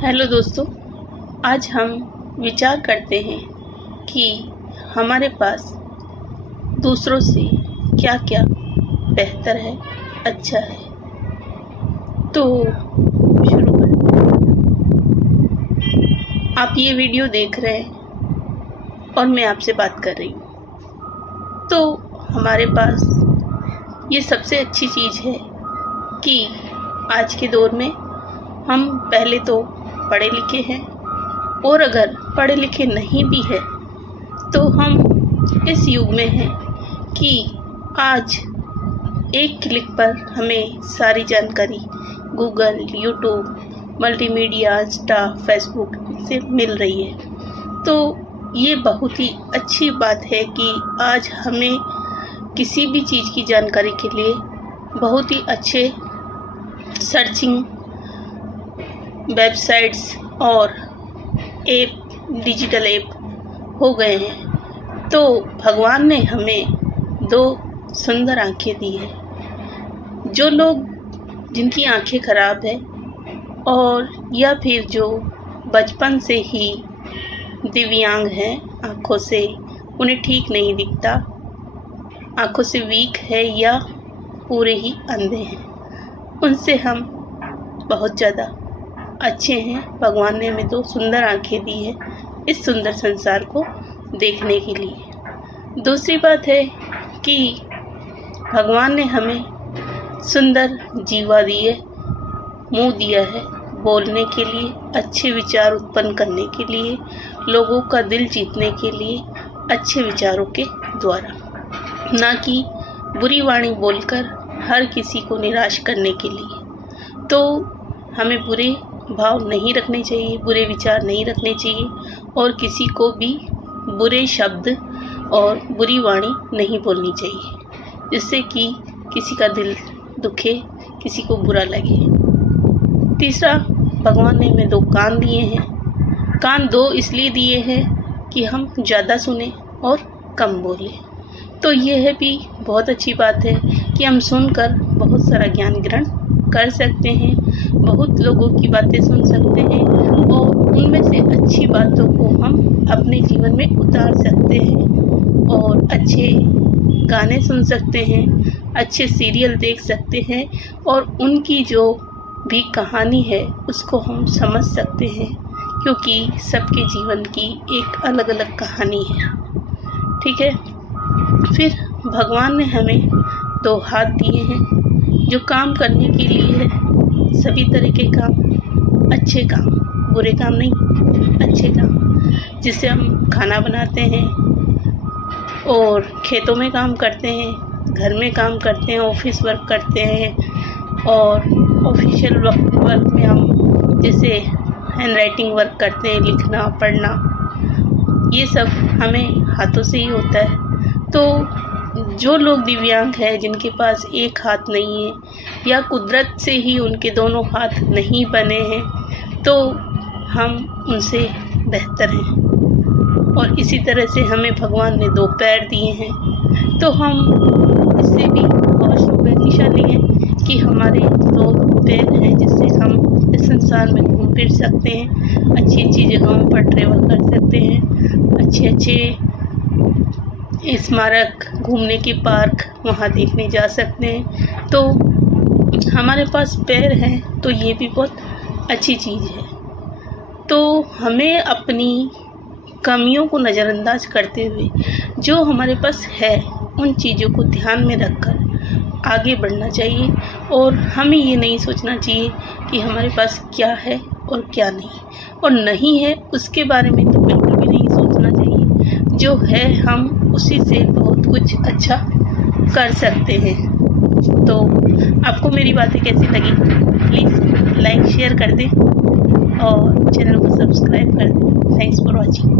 Hello दोस्तों, आज हम विचार करते हैं कि हमारे पास दूसरों से क्या क्या बेहतर है, अच्छा है। तो शुरू करते हैं। आप ये वीडियो देख रहे हैं और मैं आपसे बात कर रही हूँ। तो हमारे पास ये सबसे अच्छी चीज़ है कि आज के दौर में हम पहले तो पढ़े लिखे हैं, और अगर पढ़े लिखे नहीं भी है तो हम इस युग में हैं कि आज एक क्लिक पर हमें सारी जानकारी Google, YouTube, multimedia, Insta, Facebook से मिल रही है। तो ये बहुत ही अच्छी बात है कि आज हमें किसी भी चीज़ की जानकारी के लिए बहुत ही अच्छे सर्चिंग वेबसाइट्स और डिजिटल ऐप हो गए हैं। तो भगवान ने हमें दो सुंदर आँखें दी है। जो लोग जिनकी आँखें खराब है और या फिर जो बचपन से ही दिव्यांग हैं, आँखों से उन्हें ठीक नहीं दिखता, आँखों से वीक है या पूरे ही अंधे हैं, उनसे हम बहुत ज़्यादा अच्छे हैं। भगवान ने हमें दो सुंदर आँखें दी है इस सुंदर संसार को देखने के लिए। दूसरी बात है कि भगवान ने हमें सुंदर जीवा दी है, मुंह दिया है बोलने के लिए, अच्छे विचार उत्पन्न करने के लिए, लोगों का दिल जीतने के लिए अच्छे विचारों के द्वारा, ना कि बुरी वाणी बोलकर हर किसी को निराश करने के लिए। तो हमें बुरे भाव नहीं रखने चाहिए, बुरे विचार नहीं रखने चाहिए और किसी को भी बुरे शब्द और बुरी वाणी नहीं बोलनी चाहिए, जिससे कि किसी का दिल दुखे, किसी को बुरा लगे। तीसरा, भगवान ने हमें दो कान दिए हैं। कान दो इसलिए दिए हैं कि हम ज़्यादा सुने और कम बोलें। तो यह भी बहुत अच्छी बात है कि हम सुनकर बहुत सारा ज्ञान ग्रहण कर सकते हैं, बहुत लोगों की बातें सुन सकते हैं और उनमें से अच्छी बातों को हम अपने जीवन में उतार सकते हैं और अच्छे गाने सुन सकते हैं, अच्छे सीरियल देख सकते हैं और उनकी जो भी कहानी है उसको हम समझ सकते हैं, क्योंकि सबके जीवन की एक अलग अलग कहानी है। ठीक है। फिर भगवान ने हमें दो हाथ दिए हैं जो काम करने के लिए है, सभी तरह के काम, अच्छे काम, बुरे काम नहीं, अच्छे काम, जिससे हम खाना बनाते हैं और खेतों में काम करते हैं, घर में काम करते हैं, ऑफिस वर्क करते हैं और ऑफिशियल वर्क में हम जैसे हैंड राइटिंग वर्क करते हैं, लिखना पढ़ना, ये सब हमें हाथों से ही होता है। तो जो लोग दिव्यांग हैं, जिनके पास एक हाथ नहीं है या कुदरत से ही उनके दोनों हाथ नहीं बने हैं, तो हम उनसे बेहतर हैं। और इसी तरह से हमें भगवान ने दो पैर दिए हैं, तो हम इससे भी बहुत सौभाग्यशाली हैं कि हमारे दो पैर हैं, जिससे हम इस संसार में घूम फिर सकते हैं, अच्छी अच्छी जगहों पर ट्रेवल कर सकते हैं, अच्छे अच्छे स्मारक, घूमने के पार्क वहाँ देखने जा सकते हैं। तो हमारे पास पैर हैं तो ये भी बहुत अच्छी चीज़ है। तो हमें अपनी कमियों को नज़रअंदाज करते हुए जो हमारे पास है उन चीज़ों को ध्यान में रखकर आगे बढ़ना चाहिए और हमें ये नहीं सोचना चाहिए कि हमारे पास क्या है और क्या नहीं, और नहीं है उसके बारे में तो बिल्कुल भी नहीं सोचना चाहिए। जो है हम उसी से बहुत कुछ अच्छा कर सकते हैं। तो आपको मेरी बातें कैसी लगी, प्लीज़ लाइक शेयर कर दें और चैनल को सब्सक्राइब कर दें। Thanks for watching.